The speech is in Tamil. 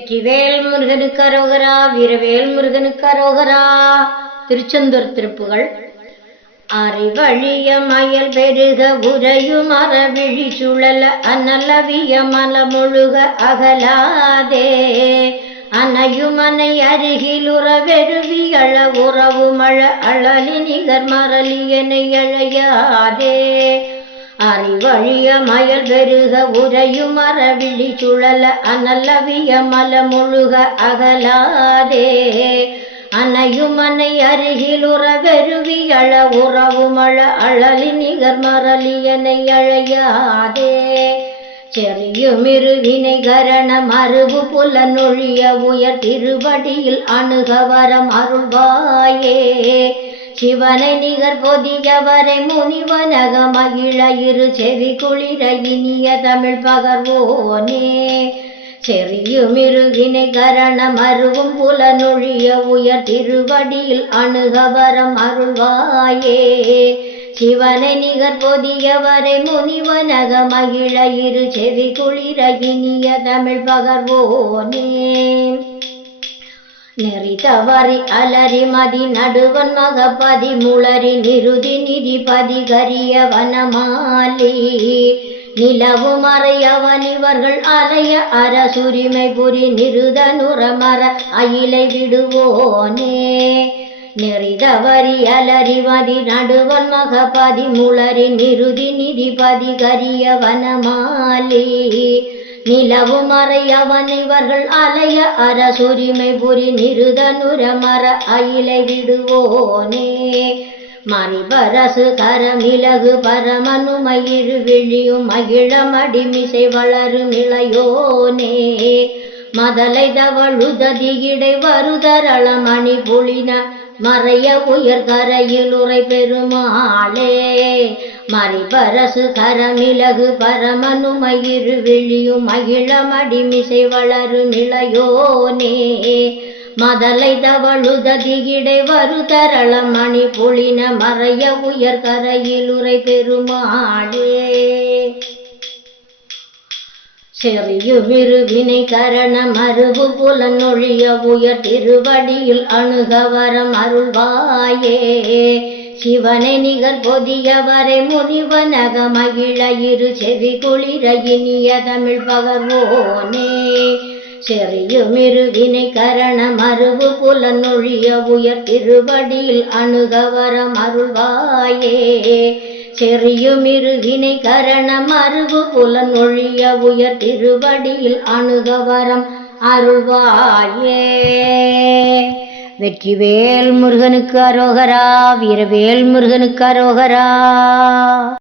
வெற்றிவேல் முருகனுக்கு அரோகரா, வீரவேல் முருகனுக்கு அரோகரா. திருச்செந்தூர் திருப்புகள். அறிவழிய மயல் பெருக உரையும் அறவிழி சுழல அனலவிய மலமொழுக அகலாதே அனையுமனை அருகில் உறவெருவி அழ உறவுமழ அழலி நிகர் மரளி என்னை அழையாதே. அறிவழிய மயல் பெருக உரையும் அறவிழி சுழல அனலவிய மலமொழுக அகலாதே அனையுமனை அருகில் உறவெருவி அழ உறவுமழ அழலி நிகர் மரளி என்னை அழையாதே. செறியுமிரு வினை கரண மருவு புலனொழிய உயர் திருவடியில் அணுகவரம் அருள்வாயே. சிவனை நிகர் பொதியவரை முனிவனக மகிழ இரு செவி குளிர இனிய தமிழ் பகர்வோனே. செறியுமிரு வினை கரண மருவும் புலனொழிய உயர் திருவடியில் அணுகவரம் அருள்வாயே. சிவனை நிகர் பொதியவரை முனிவனக மகிழ இரு செவி குளிர இனிய தமிழ் பகர்வோனே. நெறி தவறி அலறி மதி நடுவன் மகபதி முளரி நிருதி நிதிபதி கரிய வனமாலி நிலவு மறையவன் இவர்கள் அலைய அரசுரிமை புரி நிருதனுரமர அயிலை விடுவோனே. நெறிதவறி அலறி மதி நடுவன் மகபதி முளரி நிருதி நிதிபதி கரிய வனமாலி நிலவு மறையவன் இவர்கள் அலைய அரசுரிமை புரி நிருதனுரமர அயிலை விடுவோனே. மறிபரசு கரமிளகு பரமனுமயிரு விழியும் மகிழ மடிமிசை வளரும் இளையோனே. மதலை தவழுததி இடை வருதரள மணி புலின மறைய உயர் கரையில் உரை பெருமாளே. மறிபரசு கரமிளகு பரமனுமயிரு விழியும் மகிழ மடிமிசை வளரும் இளையோனே. மதலை தவழுததி இடை வருதரள மணி புலின மறைய உயர் கரையில் உரை பெருமாளே. செறியுமிரு வினை கரண மருவு புலனொழிய உயர் திருவடியில் அணுகவரம் அருள்வாயே. சிவனை நிகர் பொதியவரை முனிவனக மகிழ இரு செவி குளிர இனிய தமிழ் பகர்வோனே. செறியுமிரு வினை கரண மருவு புலனொழிய உயர் திருவடியில் அணுகவரம் அருள்வாயே. செறியுமிரு வினை கரண மருவு புலனொழிய உயர் திருவடியில் அணுகவரம் அருள்வாயே. வெற்றிவேல் முருகனுக்கு அரோகரா, வீரவேல் முருகனுக்கு அரோகரா.